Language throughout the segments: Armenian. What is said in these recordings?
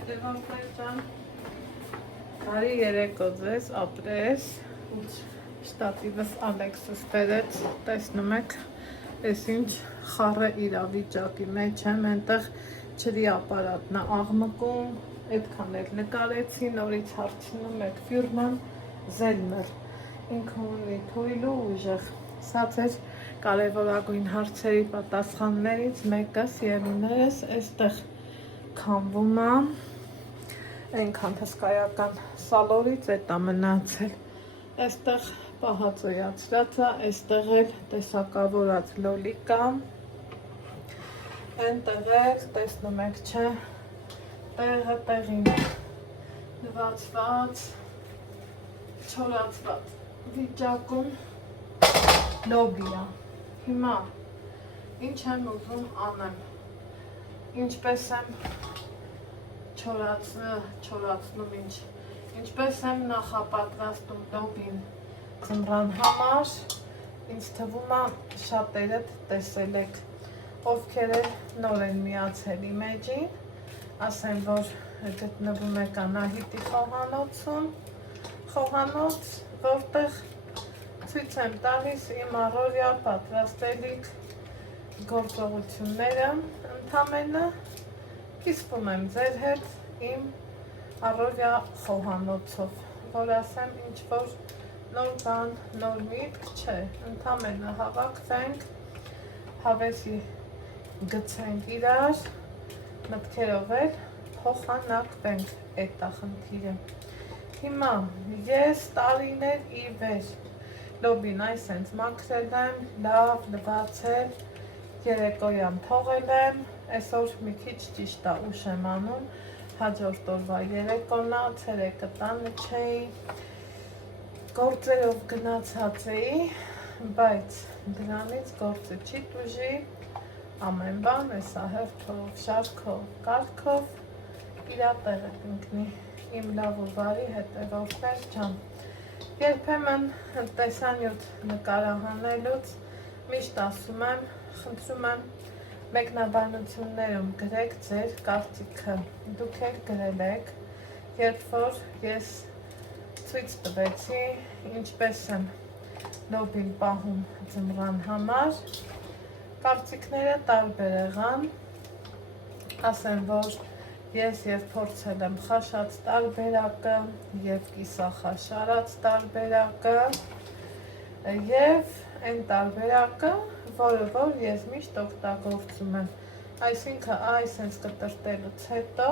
հետևանքներ ջան, բարի երեկո ձեզ, ապրես, շտատիվս Ալեքսս բերեց, տեսնում եք, ես ինչ խառը իրավիճակի մեջ եմ, ենտեղ ջրի ապարատն է աղմկում, այդքան էլ նկարեցի, նորից հարցնում եք ֆիրման Զելմեր, ինքը ունի թույլ ու ուժեղ, սա ձեր կարևորագույն հարցերի պատասխաններից մեկս Եվիներս այստեղ քամվում է, այնքան հսկայական սալորից էտ է մնացել, այստեղ պահածոյացրած է, այստեղ էլ տեսակավորած լոլիկ է, այնտեղ էլ տեսնում եք չէ, տեղը տեղին նվացված, չորացված վիճակում լոբի է, հիմա ինչ եմ ուզում անեմ, ինչպես եմ չորացնում ինչպես եմ նախապատրաստում լոբին ձմռան համար, ինձ թվում է շատերդ տեսել եք, ովքեր էլ նոր են միացել իմեջին, ասեմ, որ գտնվում եք Անահիտի խոհանոց, որտեղ ցույց եմ տալիս իմ առօրյա պատրաստելիք գործողությունները, ընդամենը կիսվում եմ ձեր հետ իմ առօրյա խոհանոցով, որ ասեմ ինչ-որ նոր բան, նոր միտք չէ, ընդամենը հավաքվենք, հավեսի գցենք իրար, մտքերով էլ փոխանակվենք այդ խնդիրը։ Հիմա ես տարիներ ի վեր լոբին այսենց մաքրել եմ, լավ լվացել, երեկոյան թողել եմ, այսօր մի քիչ ճիշտ է ուշ եմ անում, հաջորդ օրվա երեկոն է, ցերեկը տանը չէի, գործերով գնացած էի, բայց դրանից գործը չի տուժի, ամեն բան էսա հերթով, շարքով, կարգով, իրա տեղը կընկնի իմ լավ ու բարի հետևորդներ ջան։ Երբեմն տեսանյութ նկարահանելուց միշտ ասում եմ, խնդրում եմ մեկնաբանություններում գրեք ձեր կարծիքը, դուք էլ գրել եք, երբ որ ես ցույց տվեցի, ինչպես եմ լոբին պահում ձմռան համար, կարծիքները տարբեր եղան, ասեմ, որ ես և փորձել եմ խաշած տարբերակը և կիսախաշարած տարբերակը և այն տարբերակը, որը որ ես միշտ օգտագործում եմ, այսինքն այսենց կտրտելուց հետո,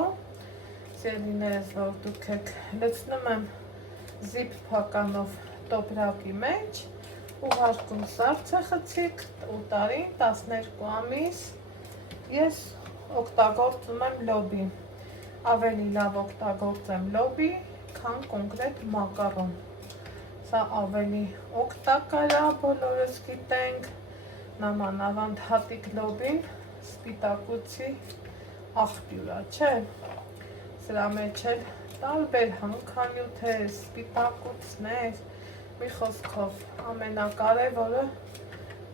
սիրելիներս, որ դուք եք, լցնում եմ զիպ փականով տոպրակի մեջ, ուղարկում սառցե խցիկ ու տարին 12 ամիս ես օգտագործում եմ լոբի, ավելի լավ օգտագործեմ լոբի, քան կոնկրետ մակարոն, սա ավելի օգտակար է, բոլորս գիտենք, նամանավանդ հատիկ լոբին սպիտակուցի աղբյուր է, չէ, սրա մեջ էլ տարբեր հանքանյութեր, սպիտակուցներ, մի խոսքով ամենակարևորը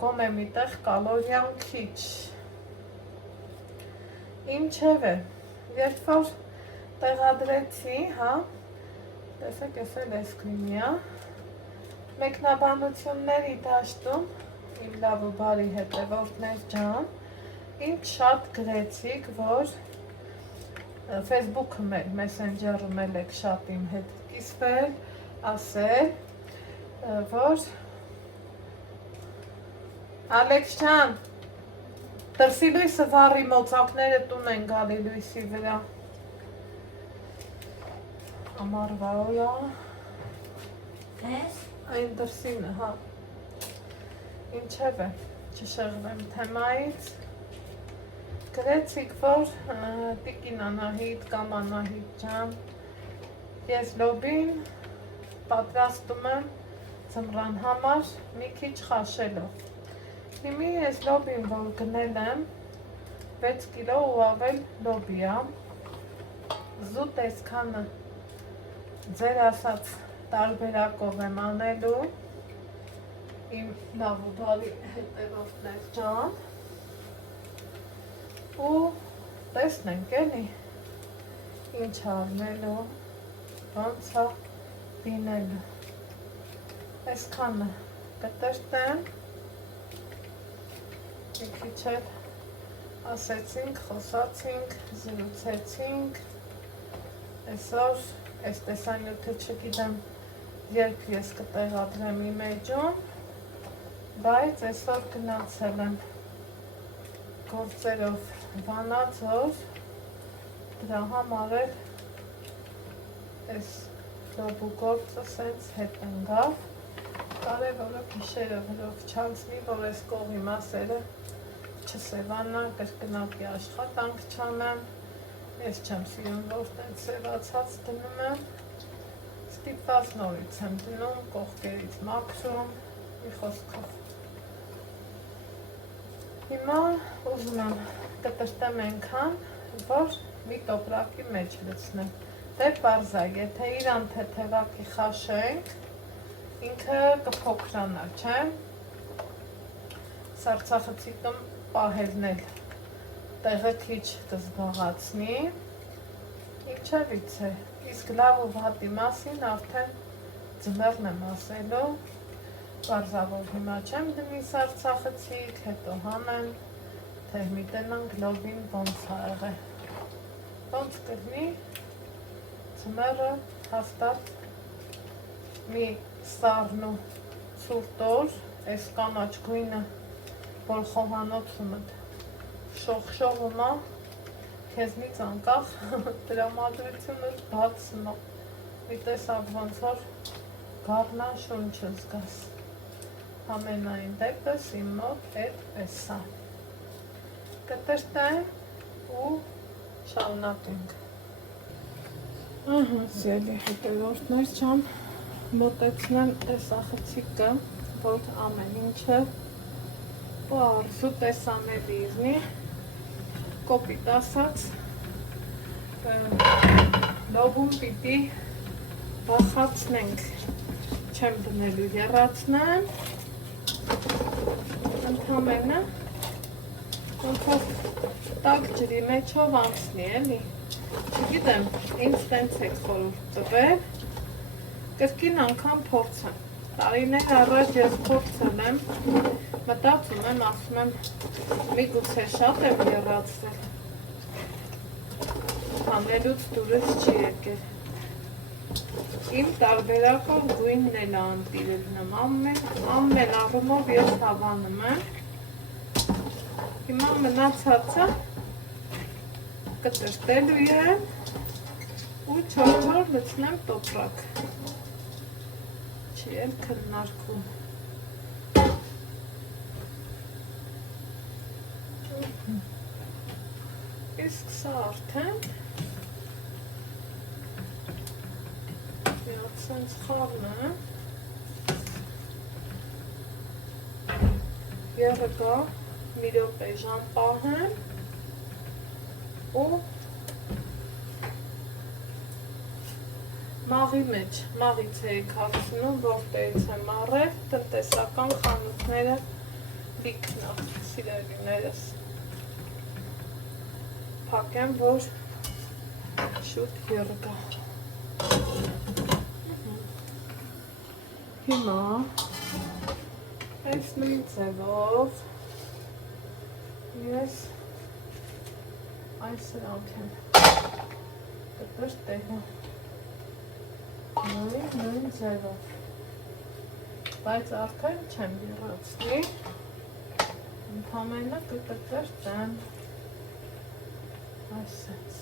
գոնե միտեղ կալորիան քիչ, ինչևէ, երբ որ տեղադրեցի, տեսեք ես էլ էսկրիմիա, մեկնաբանությունների դաշտում, իմ լավ ու բարի հետևորդներ ջան, ինձ շատ գրեցիք, որ Facebook-ում էլ, Messenger-ում էլ եք շատ իմ հետ կիսվել, ասել, որ Ալեքս ջան, դրսի լույսը վառի, մոծակները տուն են գալի լույսի վրա, ամառվա օրա, այն դրսինը, ինչև է, չշեղվեմ թեմայից, գրեցիք, որ տիկին Անահիտ կամ Անահիտ ջան, ես լոբին պատրաստում եմ ձմռան համար մի քիչ խաշելով, հիմի ես լոբին, որ գնել եմ, 6 կիլո ու ավել լոբի է, զուտ այսքանը ձեր ասած տարբերակով եմ անելու, իմ լավ ու բարի հետևորդներ ջան, ու տեսնենք էլի, ինչ արնելու, ոնց է լինելու։ Այսքանը կտրտեմ, մի քիչ էլ ասեցինք, խոսացինք, զրուցեցինք, այսօր այս տեսանյութը չգիտեմ երբ ես կտեղադրեմ իմեջում, բայց այսօր գնացել եմ գործերով Վանաձոր, դրա համար էլ այս լոբու գործը սենց հետ ընկավ, կարևորը գիշերը վրով չանցնի, որ այս կողի մասերը չսևանա, կրկնակի աշխատանք չանեմ, ես չեմ սիրում, որ տենց սևացած դնում եմ, ստիպված նորից եմ դնում, կողքերից մաքրում, մի խոսքով։ Հիմա ուզում եմ կտրտեմ այնքան, որ մի տոպրակի մեջ լցնեմ։ Դե պարզ է, եթե իրան թեթևակի խաշենք, ինքը կփոքրանա, չէ՞։ Սառցախցիկում պահելն էլ տեղը քիչ կզբաղացնի, ինչևից է, իսկ լավ ու վատի մասին արդեն ձմեռն եմ ասելու, պարզավոր հիմա չեմ դնի սառցախցիկ, հետո հանեմ, թե մի տնանք լոբին ոնց է եղել, ոնց կլինի, ձմեռը հաստատ մի սառն ու ցուրտ օր, այս կանաչ գույնը, որ խոհանոցումդ շողշողում է, քեզնից անկախ տրամադրությունը բացում է, մի տեսակ ոնց որ գառնա շունչը զգաս, ամենայն դեպս իմ մոտ այդպես է, կտրտեմ ու շարունակենք։ Սիրելի հետևորդներ, չեմ մոտեցնեմ այս ախցիկը, որ ամեն ինչը պարզ ու տեսանելի լինի, կոպիտ ասած, լոբում պիտի բախացնենք, չեմ դնելու եռացնեմ, ընդհանրապես ոնց որ տաք ջրի մեջով անցնի, էլի, չգիտեմ, ինձ տենց եք խորհուրդ տվել, կրկին անգամ փորձեմ, տարիներ առաջ ես փորձել եմ, մտածում եմ, ասում եմ, միգուցե շատ եմ եռացրել, հանելուց դուրս չի եկել, իմ տարբերակով գույնն էլ անտիրելն եմ, ամեն առումով ես հավանում եմ, հիմա մնացածը կտրտելու եմ ու չոր լցնեմ տոպրակ, չի էլ քննարկում, իսկ սա արդեն միատ սենց խառն է, եղը գա մի րոպե ժամ պահեմ ու մաղի մեջ, մաղից էի քացնում, որտեղից եմ առել, տնտեսական խանութները լիքն է, սիրելիներս, փակեմ, որ շուտ եղգա, հիմա այս նույն ձևով ես այս սրանք եմ կտրտելու նույն ձևով, բայց արդեն չեմ եռացնի, ընդհանրապես կտրտեմ այսպես։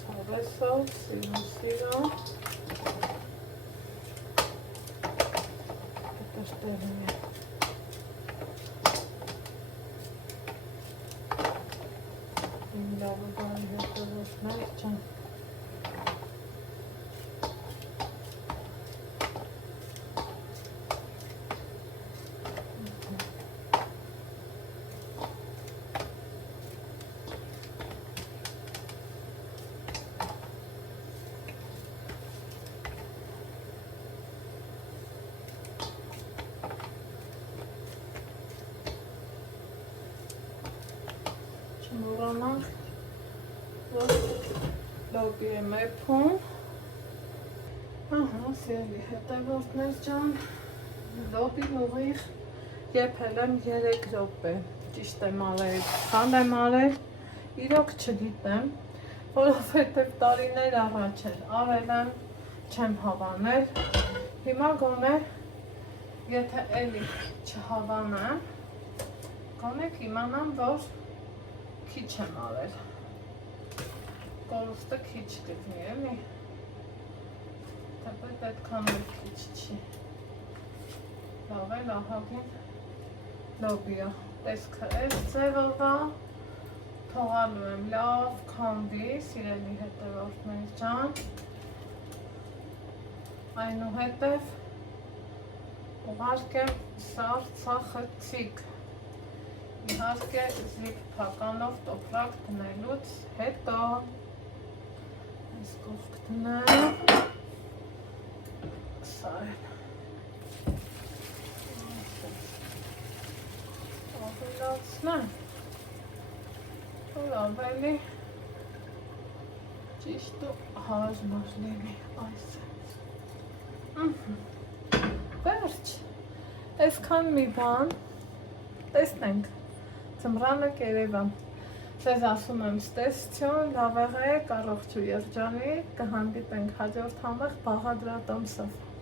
Ցավեսով, սիրուն, կտրտեմ եմ։ Լավը բարի հետևորդներ չեմ։ գնանք, որ լոբի եմ էփում։ Ահա, սիրելի հետևորդներ ջան, լոբին ուղիղ եփել եմ 3 րոպե, ճիշտ եմ արել, սխալ եմ արել, իրոք չգիտեմ, որովհետև տարիներ առաջ էր արել եմ, չեմ հավանել, հիմա գոնե, եթե էլի չհավանեմ, գոնե կիմանամ, որ քիչ եմ արել, կորուստը քիչ գտնի, էլի, թեպետ այդքան էլ քիչ չի, լավ էլ ահագին լոբիա, տեսքը էս ձևովա, թողալու եմ լավ քանդի, սիրելի հետևորդներ ջան, այնուհետև ուղարկեմ սարցախցիկ, իհարկե զիպ փականով տոպրակ դնելուց հետո, այս կողք դնեմ, սա էլ, ավելացնեմ, որ ավելի ճիշտ ու հարմար լինի այսպես, վերջ, այսքան մի բան, տեսնենք, ձմռանը կերևա, ձեզ ասում եմ ստեսություն, լավ եղեք, առողջ ու երջանիկ, կհանդիպենք հաջորդ համեղ բաղադրատոմսով։